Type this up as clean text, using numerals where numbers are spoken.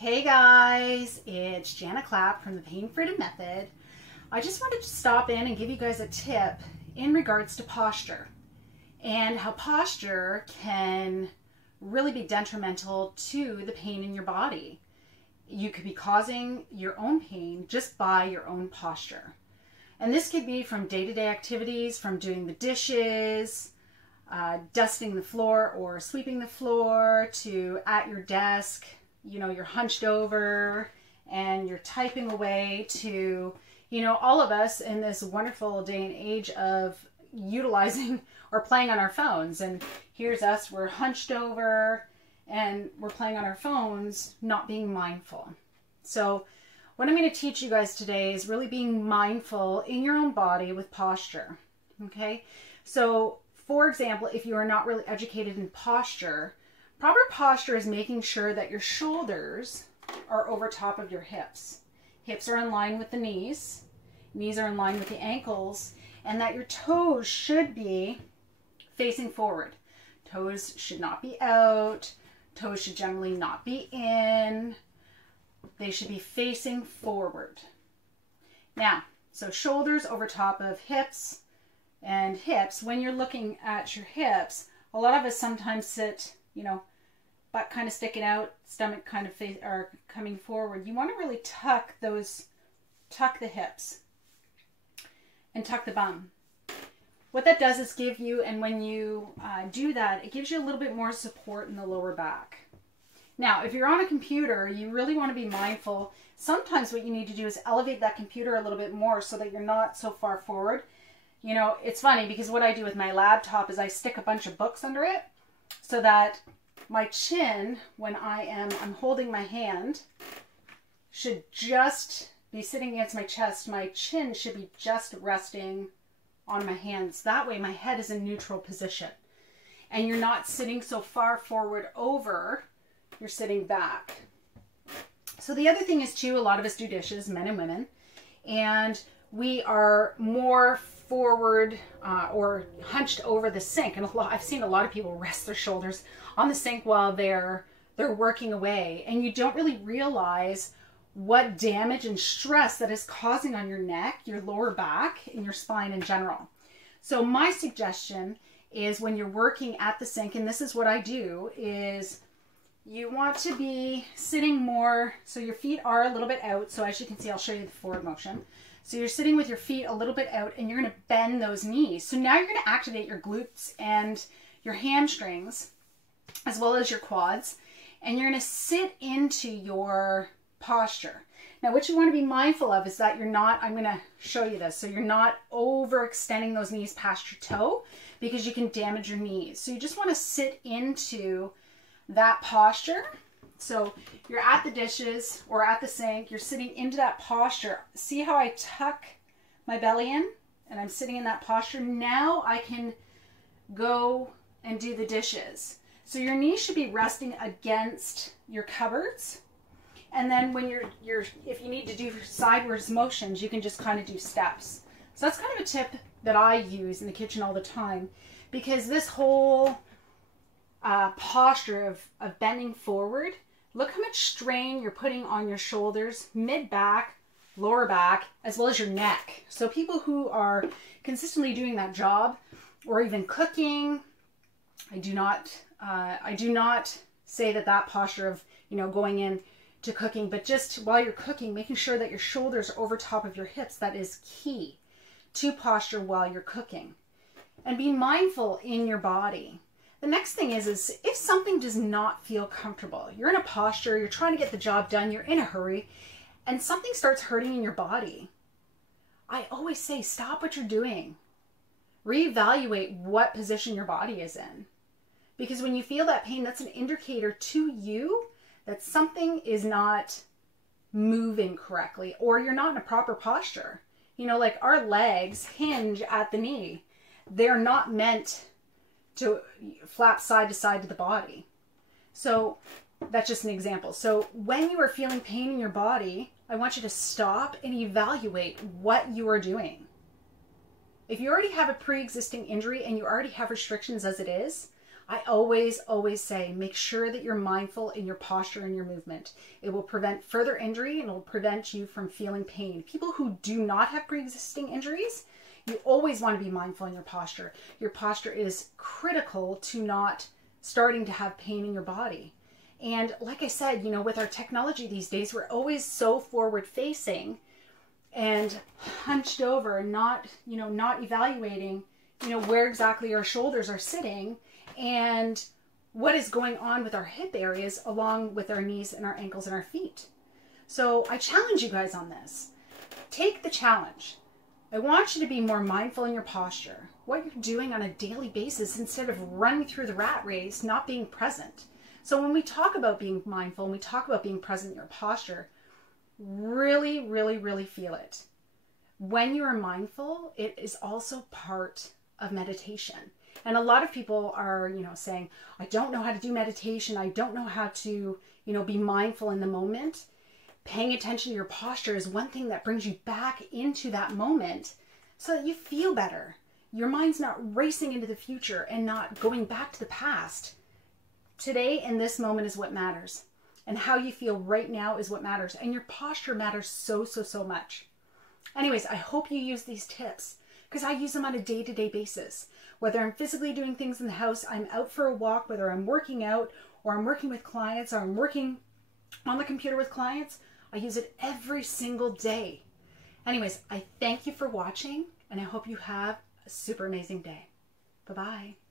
Hey guys, it's Janna Clapp from the Pain Freedom Method. I just wanted to stop in and give you guys a tip in regards to posture and how posture can really be detrimental to the pain in your body. You could be causing your own pain just by your own posture. And this could be from day-to-day activities, from doing the dishes, dusting the floor or sweeping the floor, to at your desk, you're hunched over and you're typing away, to, all of us in this wonderful day and age of utilizing or playing on our phones. And here's us, we're hunched over and we're playing on our phones, not being mindful. So what I'm going to teach you guys today is really being mindful in your own body with posture. Okay. So for example, if you are not really educated in posture, proper posture is making sure that your shoulders are over top of your hips. Hips are in line with the knees. Knees are in line with the ankles, and that your toes should be facing forward. Toes should not be out. Toes should generally not be in. They should be facing forward. Now, so shoulders over top of hips, and hips, when you're looking at your hips, a lot of us sometimes sit, butt kind of sticking out, stomach kind of are coming forward. You want to really tuck the hips and tuck the bum. What that does is give you, and when you do that, it gives you a little bit more support in the lower back. Now, if you're on a computer, you really want to be mindful. Sometimes what you need to do is elevate that computer a little bit more so that you're not so far forward. It's funny because what I do with my laptop is I stick a bunch of books under it so that my chin, when I'm holding my hand, should just be sitting against my chest. My chin should be just resting on my hands. That way my head is in neutral position. And you're not sitting so far forward over, you're sitting back. So the other thing is too, a lot of us do dishes, men and women, and we are more forward or hunched over the sink. And I've seen a lot of people rest their shoulders on the sink while they're working away, and you don't really realize what damage and stress that is causing on your neck, your lower back, and your spine in general. So my suggestion is when you're working at the sink, and this is what I do, is you want to be sitting more, so your feet are a little bit out. So as you can see, I'll show you the forward motion. So you're sitting with your feet a little bit out, and you're going to bend those knees. So now you're going to activate your glutes and your hamstrings, as well as your quads, and you're going to sit into your posture. Now, what you want to be mindful of is that you're not, I'm going to show you this, so you're not overextending those knees past your toe, because you can damage your knees. So you just want to sit into that posture. So you're at the dishes or at the sink, you're sitting into that posture. See how I tuck my belly in and I'm sitting in that posture? Now I can go and do the dishes. So your knees should be resting against your cupboards. And then when if you need to do sideways motions, you can just kind of do steps. So that's kind of a tip that I use in the kitchen all the time, because this whole posture of bending forward, look how much strain you're putting on your shoulders, mid-back, lower back, as well as your neck. So people who are consistently doing that job, or even cooking, I do not say that posture of, going in to cooking, but just while you're cooking, making sure that your shoulders are over top of your hips. That is key to posture while you're cooking. And be mindful in your body. The next thing is if something does not feel comfortable, you're in a posture, you're trying to get the job done, you're in a hurry, and something starts hurting in your body, I always say, stop what you're doing. Reevaluate what position your body is in. Because when you feel that pain, that's an indicator to you that something is not moving correctly, or you're not in a proper posture. Like our legs hinge at the knee. They're not meant to flap side to side to the body. So that's just an example. So when you are feeling pain in your body, I want you to stop and evaluate what you are doing. If you already have a pre-existing injury and you already have restrictions as it is, I always say, make sure that you're mindful in your posture and your movement. It will prevent further injury and it will prevent you from feeling pain. People who do not have pre-existing injuries, you always want to be mindful in your posture. Your posture is critical to not starting to have pain in your body. And like I said, you know, with our technology these days, we're always so forward facing and hunched over and not evaluating, you know, where exactly our shoulders are sitting and what is going on with our hip areas along with our knees and our ankles and our feet. So I challenge you guys on this. Take the challenge. I want you to be more mindful in your posture, what you're doing on a daily basis instead of running through the rat race, not being present. So when we talk about being mindful and we talk about being present in your posture, really, really, really feel it. When you are mindful, it is also part of meditation. And a lot of people are, you know, saying, I don't know how to do meditation. I don't know how to, you know, be mindful in the moment. Paying attention to your posture is one thing that brings you back into that moment so that you feel better. Your mind's not racing into the future and not going back to the past. Today and this moment is what matters. And how you feel right now is what matters. And your posture matters so much. Anyways, I hope you use these tips because I use them on a day-to-day basis. Whether I'm physically doing things in the house, I'm out for a walk, whether I'm working out or I'm working with clients or I'm working on the computer with clients, I use it every single day. Anyways, I thank you for watching and I hope you have a super amazing day. Bye-bye.